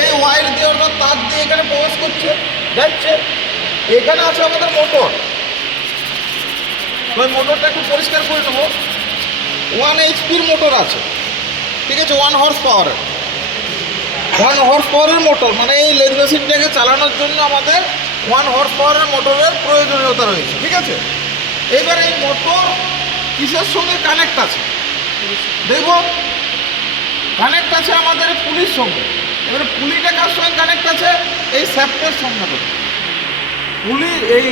এই ওয়াইর দিয়ে অর্থাৎ তার দিয়ে এখানে প্রবেশ করছে, যাচ্ছে। এখানে আছে আমাদের মোটর। ওই মোটরটা একটু পরিষ্কার করে নেবো। 1 HP মোটর আছে, ঠিক আছে, 1 হর্স পাওয়ারের। 1 হর্স পাওয়ারের মোটর, মানে এই লেদ মেশিনটাকে চালানোর জন্য আমাদের 1 হর্স পাওয়ারের মোটরের প্রয়োজনীয়তা রয়েছে, ঠিক আছে। এবার এই মোটর কিসের সঙ্গে কানেক্ট আছে দেখব। কানেক্ট আছে আমাদের পুলির সঙ্গে। এবারে পুলিটা কার সঙ্গে কানেক্ট আছে? এই শ্যাফটের সঙ্গে। এই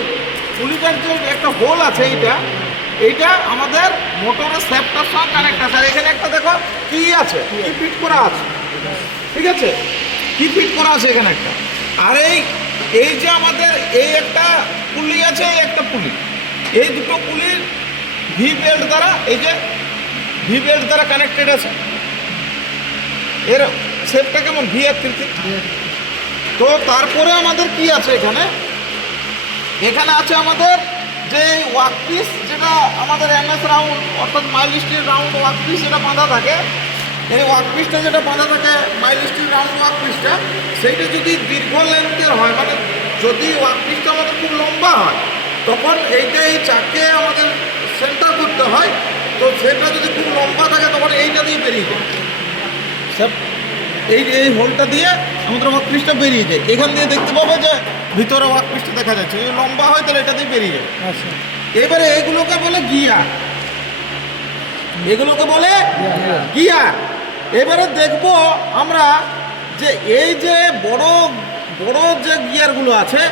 পুলিটার যে একটা হোল আছে, এইটা আমাদের মোটরের শ্যাফটার সঙ্গে কানেক্ট আছে। আর এখানে একটা দেখো কি আছে, কি ফিট করা আছে, ঠিক আছে, কি ফিট করা আছে এখানে একটা। আর এই যে আমাদের এই একটা পুলি আছে, এই একটা পুলি, এই দুটো পুলির ভি বেল্ট দ্বারা, এই যে ভি বেল্ট দ্বারা কানেক্টেড আছে। এর শেপটা কেমন? ভি আকৃতি। তো তারপরে আমাদের কি আছে এখানে আছে আমাদের যে ওয়ার্কপিস, যেটা আমাদের MS রাউন্ড অর্থাৎ মাইল স্টিল রাউন্ড ওয়ার্কপিস যেটা বাঁধা থাকে। এই ওয়ার্কপিসটা যেটা বাঁধা থাকে মাইল স্টিল রাউন্ড ওয়ার্কপিসটা, সেইটা যদি দীর্ঘ লেন্থের হয়, মানে যদি ওয়ার্কপিসটা আমাদের খুব লম্বা হয়, তখন এই চাকে আমাদের সেন্টার করতে হয়। তো সেটা যদি খুব লম্বা থাকে তখন এইটা দিয়ে বেরিয়ে যায়, এই হোলটা দিয়ে আমাদের ওয়ার্কপিসটা বেরিয়ে যায়। এখান দিয়ে দেখতে পাবে যে ভিতরে ওয়ার্কপিসটা দেখা যাচ্ছে। যদি লম্বা হয় তাহলে এটা দিয়ে বেরিয়ে যায়। আচ্ছা, এবারে এগুলোকে বলে গিয়ার, এগুলোকে বলে গিয়ার। এবারে দেখব আমরা যে এই যে বড় বড় যে গিয়ারগুলো আছে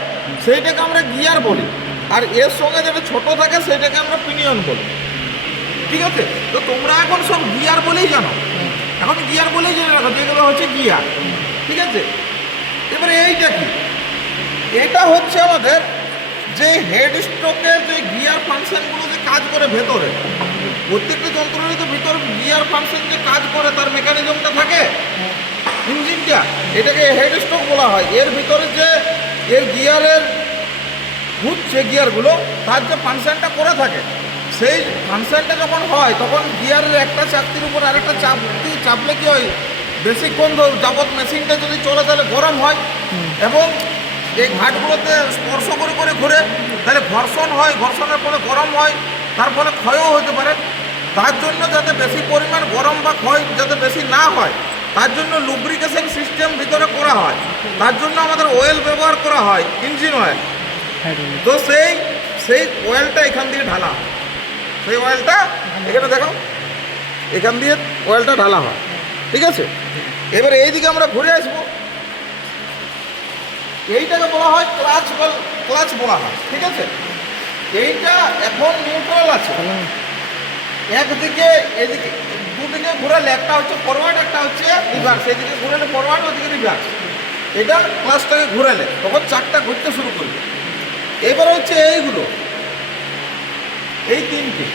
সেইটাকে আমরা গিয়ার বলি, আর এর সঙ্গে যেটা ছোট থাকে সেটাকে আমরা পিনিয়ন বলি, ঠিক আছে। তো তোমরা এখন সব গিয়ার বলেই জানো, এখন গিয়ার বলেই জেনে রাখো যেগুলো হচ্ছে গিয়ার, ঠিক আছে। এবারে এইটা কি? এটা হচ্ছে আমাদের যে হেড স্ট্রোকের যে গিয়ার ফাংশনগুলো যে কাজ করে ভেতরে, প্রত্যেকটা যন্ত্রের তো ভিতর গিয়ার ফাংশন যে কাজ করে তার মেকানিজমটা থাকে, ইঞ্জিনটা, এটাকে হেড স্ট্রোক বলা হয়। এর ভিতরে যে এর গিয়ারের ঘুরছে গিয়ারগুলো, তার যে ফাংশনটা করে থাকে, সেই ফাংশনটা যখন হয় তখন গিয়ারের একটা চাকতির উপর আরেকটা চাপলে কি হয়, বেশিক্ষণ যাবৎ মেশিনটা যদি চলে তাহলে গরম হয়, এবং এই ঘাটগুলোতে স্পর্শ করে করে ঘুরে, তাহলে ঘর্ষণ হয়, ঘর্ষণের ফলে গরম হয়, তার ফলে ক্ষয়ও হতে পারে। তার জন্য যাতে বেশি পরিমাণ গরম বা ক্ষয় যাতে বেশি না হয়, তার জন্য লুব্রিকেশন সিস্টেম ভিতরে করা হয়। তার জন্য আমাদের অয়েল ব্যবহার করা হয়, ইঞ্জিন অয়েল। তো সেই অয়েলটা এখান দিয়ে ঢালা হয়, সেই অয়েলটা এখানে দেখো, এখান দিয়ে অয়েলটা ঢালা হয়, ঠিক আছে। এবার এইদিকে আমরা ঘুরে আসবো। এইটাকে বলা হয় ক্লাচ বলা হয়, ঠিক আছে। এইটা এখন নিউট্রাল আছে, একদিকে এদিকে দুদিকে ঘুরালে, একটা হচ্ছে ফরওয়ার্ড, একটা হচ্ছে রিভার্স। এদিকে ঘুরালে ফরওয়ার্ড, ওদিকে রিভার্স। এটা ক্লাচটাকে ঘুরালে তখন চাকটা ঘুরতে শুরু করবে। এবার হচ্ছে এইগুলো, এই তিনটে,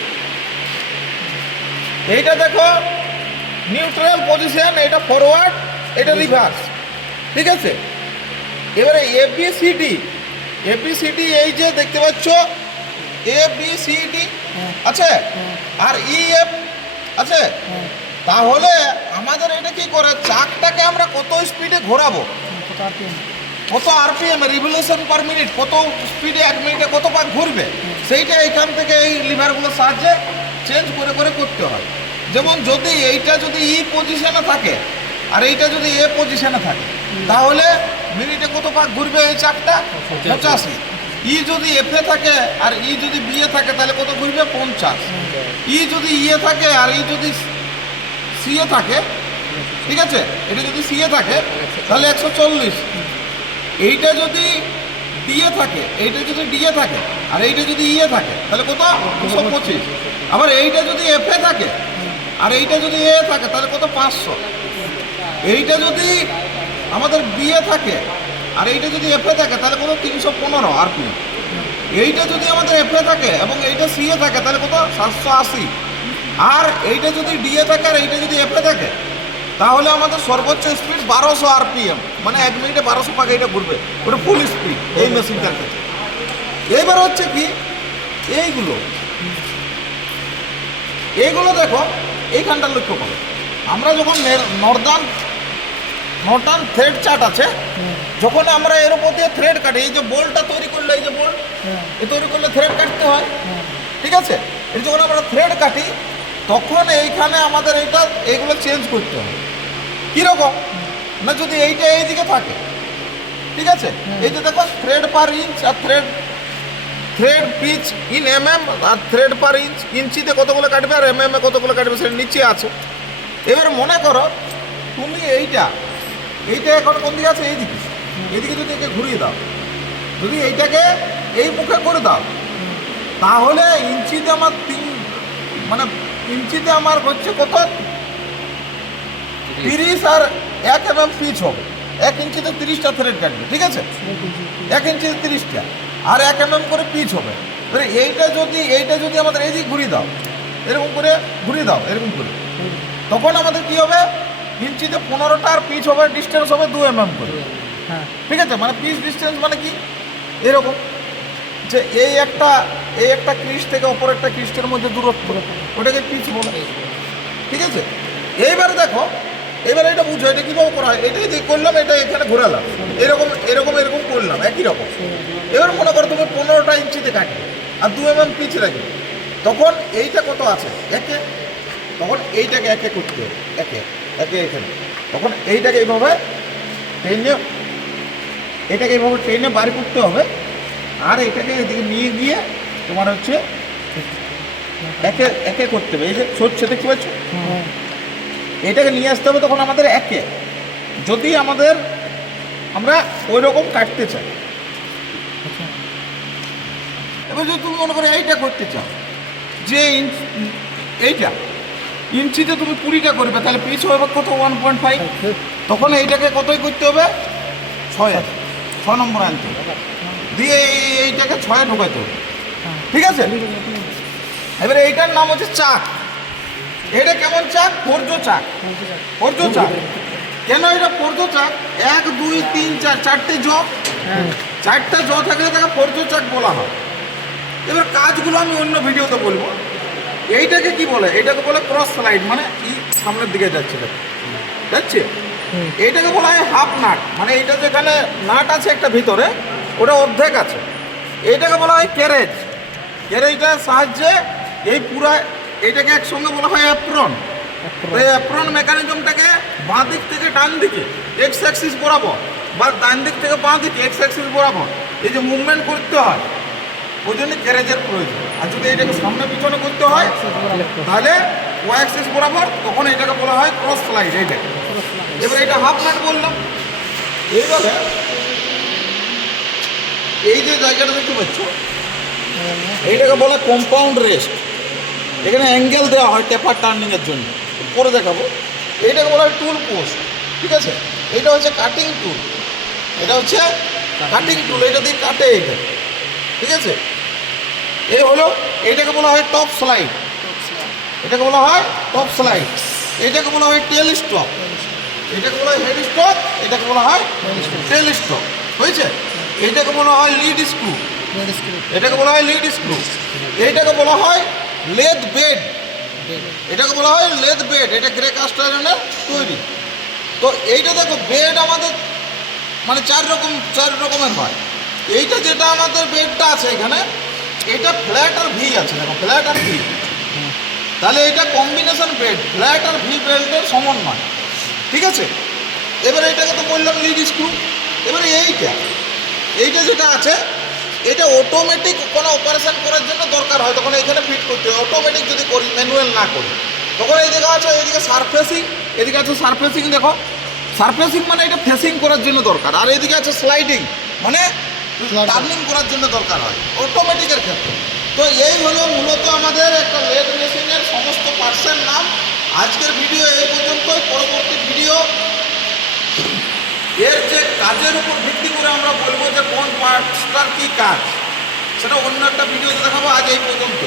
এইটা দেখো নিউট্রাল পজিশন, এটা ফরওয়ার্ড, এটা রিভার্স, ঠিক আছে। এবারে এবিসিডি এই যে দেখতে পাচ্ছ ABCD আছে, আর EF আছে। তাহলে আমাদের এটা কি করে, চাকটাকে আমরা কত স্পিডে ঘোরাবো, কত RPM রিভলিউশন পার মিনিট, কত স্পিডে 1 মিনিটে কত পাক ঘুরবে, সেইটা এইখান থেকে এই লিভারগুলোর সাহায্যে চেঞ্জ করে করে করতে হয়। যেমন যদি এইটা যদি E পজিশনে থাকে আর এইটা যদি A পজিশনে থাকে, তাহলে মিনিটে কত পাক ঘুরবে এই চাকটা? 85। ই যদি F এ থাকে আর ই যদি B এ থাকে তাহলে কত ঘুরবে? 50। ই যদি E এ থাকে আর ই যদি C এ থাকে, ঠিক আছে, এটা যদি C এ থাকে তাহলে 140। এইটা যদি D এ থাকে, এইটা যদি D এ থাকে আর এইটা যদি E এ থাকে তাহলে কত? 225। আবার এইটা যদি F এ থাকে আর এইটা যদি A এ থাকে তাহলে কত? 500। এইটা যদি আমাদের B এ থাকে আর এইটা যদি F এ থাকে তাহলে কত? 315 RPM। এইটা যদি আমাদের F এ থাকে এবং এইটা C এ থাকে তাহলে কত? 780। আর এইটা যদি D এ থাকে আর এইটা যদি F এ থাকে তাহলে আমাদের সর্বোচ্চ স্পিড 1200 RPM, মানে 1 মিনিটে 1200 পাক এইটা ঘুরবে। ওটা ফুল স্পিড এই মেশিনটার কাছে। এইবার হচ্ছে কি, এইগুলো দেখো, এইখানটা লক্ষ্য করো। আমরা যখন নর্দার্ন নটান থ্রেড চার্ট আছে। যখন আমরা এর উপর দিয়ে থ্রেড কাটি, এই যে বোল্টটা তৈরি করলে, এই যে বোল্ট এ তৈরি করলে থ্রেড কাটতে হয়, ঠিক আছে? এই যখন আমরা থ্রেড কাটি তখন এইখানে আমাদের এইগুলো চেঞ্জ করতে হয়। কীরকম না, যদি এইটা এইদিকে থাকে, ঠিক আছে, এই যে দেখো থ্রেড পার ইঞ্চ আর থ্রেড পিচ ইন আর থ্রেড পার ইঞ্চিতে কতগুলো কাটবে আর এ কতগুলো কাটবে সেটা নিচে আছে। এবার মনে করো তুমি এইটা এখন কোন দিকে আছে, এইদিকে যদি একে ঘুরিয়ে দাও, যদি এইটাকে এই মুখে করে দাও, তাহলে ইঞ্চিতে আমার ইঞ্চিতে আমার হচ্ছে কত 30 আর 1 mm পিচ হবে। 1 ইঞ্চিতে 30টা থ্রেড কাটবে, ঠিক আছে? 1 ইঞ্চিতে 30টা আর 1 mm করে পিচ হবে। এবারে এইটা যদি আমাদের এইদিকে ঘুরিয়ে দাও, এরকম করে ঘুরিয়ে দাও, এরকম করে, তখন আমাদের কি হবে, ইঞ্চিতে 15টা আর পিচ হবে, ডিস্টেন্স হবে 2 mm করে, ঠিক আছে? মানে পিচ ডিস্টেন্স মানে কি, এরকম যে এই একটা ক্রিস থেকে অপর একটা ক্রিস্টের মধ্যে দূরত্ব, ওটাকে পিচ বলে, ঠিক আছে? এইবার দেখো, এবার এটা বুঝো এটা কীভাবে করা হয়। এটাই দিয়ে করলাম, এটা এখানে ঘোরালাম, এরকম করলাম, একই রকম। এবার মনে করো তুমি 15টা ইঞ্চিতে কাটবে আর 2 mm পিচ রাখবে, তখন এইটা কত আছে, একে, তখন এইটাকে একে করতে হবে, একে এখানে, তখন এইটাকে এইভাবে ট্রেনে বাড়ি করতে হবে, আর এটাকে এদিকে নিয়ে গিয়ে তোমার হচ্ছে একে করতে হবে। এই যে সরষে দেখতে পাচ্ছ, এইটাকে নিয়ে আসতে হবে, তখন আমাদের একে, যদি আমরা ওই রকম কাটতে চাই। এবার যদি তুমি মনে করো এইটা করতে চাও, যে এইটা ইঞ্চিতে তুমি 20টা করবে, তাহলে পিচ হবে কত 1.5, তখন এইটাকে কতই করতে হবে 6 নম্বর আনতে হবে, দিয়ে এইটাকে 6 ঢোকাতে হবে, ঠিক আছে? এবারে এইটার নাম হচ্ছে চাক। এটা কেমন চাক, ফোর্জ চাক। কেন এটা ফোর্জ চাক, 1 2 3 4 চারটে জ থাকলে তাকে ফোর্জ চাক বলা হয়। এবার কাজগুলো আমি অন্য ভিডিওতে বলবো। এইটাকে কি বলে, এটাকে বলে ক্রস স্লাইড, মানে কি সামনের দিকে যাচ্ছে। এইটাকে বলা হয় হাফ নাট, মানে এইটা যেখানে নাট আছে একটা ভিতরে, ওটা অর্ধেক আছে। এইটাকে বলা হয় ক্যারেজটার সাহায্যে এই পুরো এইটাকে একসঙ্গে বলা হয় অ্যাপ্রন। এই অ্যাপ্রন মেকানিজমটাকে বাঁ দিক থেকে ডান দিকে এক্স অ্যাক্সিস বরাবর, বা ডান দিক থেকে বাঁ দিকে এক্স অ্যাক্সিস বরাবর এই যে মুভমেন্ট করতে হয়, ওই জন্য ক্যারেজের প্রয়োজন। আর যদি এটাকে সামনে পিছনে করতে হয় তাহলে ওয়াই অ্যাক্সিস বরাবর, তখন এটাকে বলা হয় ক্রস স্লাইড। এইটাকে এবার এটা হাফ নাট বললাম। এইভাবে এই যে জায়গাটা দেখতে পাচ্ছ, এইটাকে বলে কম্পাউন্ড রেস্ট। এখানে অ্যাঙ্গেল দেওয়া হয় টেপার টার্নিংয়ের জন্য, পরে দেখাবো। এইটাকে বলা হয় টুল পোস্ট, ঠিক আছে? এটা হচ্ছে কাটিং টুল, এটা দিয়ে কাটে এইটা, ঠিক আছে? এই হলো, এইটাকে বলা হয় টপ স্লাইড, এটাকে বলা হয় টেল স্টক, এটাকে বলা হয় হেড স্টক, এটাকে বলা হয় টেল স্টক, হয়েছে? এইটাকে বলা হয় লিড স্ক্রু, এইটাকে বলা হয় লেদ বেড, এটা গ্রে কাস্ট আয়রনের তৈরি। তো এইটা দেখো বেড আমাদের মানে চার রকমের হয়। এইটা যেটা আমাদের বেডটা আছে এখানে, এটা ফ্ল্যাট আর ভি আছে, দেখো ফ্ল্যাট আর ভি, তাহলে এটা কম্বিনেশন বেড, ফ্ল্যাট আর ভি বেল্টের সমন্বয়, ঠিক আছে? এবারে এটাকে তো বললাম লিড স্ক্রু। এবারে এইটা যেটা আছে, এটা অটোমেটিক কোনো অপারেশন করার জন্য দরকার হয়, তখন এখানে ফিট করতে হয়। অটোমেটিক যদি করি, ম্যানুয়াল না করি, তখন এইদিকে আছে, এইদিকে সারফেসিং, এদিকে আছে সারফেসিং। দেখো সারফেসিং মানে এটা ফেসিং করার জন্য দরকার, আর এদিকে আছে স্লাইডিং, মানে টার্নিং করার জন্য দরকার হয় অটোমেটিকের ক্ষেত্রে। তো এই হলো মূলত আমাদের একটা লেদ মেশিনের সমস্ত পার্টসের নাম। আজকের ভিডিও এই পর্যন্তই। পরবর্তী ভিডিও এর যে কাজের উপর ভিত্তি করে আমরা বলবো যে কোন পার্টসটার কী কাজ, সেটা অন্য একটা ভিডিওতে দেখাবো। আজ এই পর্যন্ত।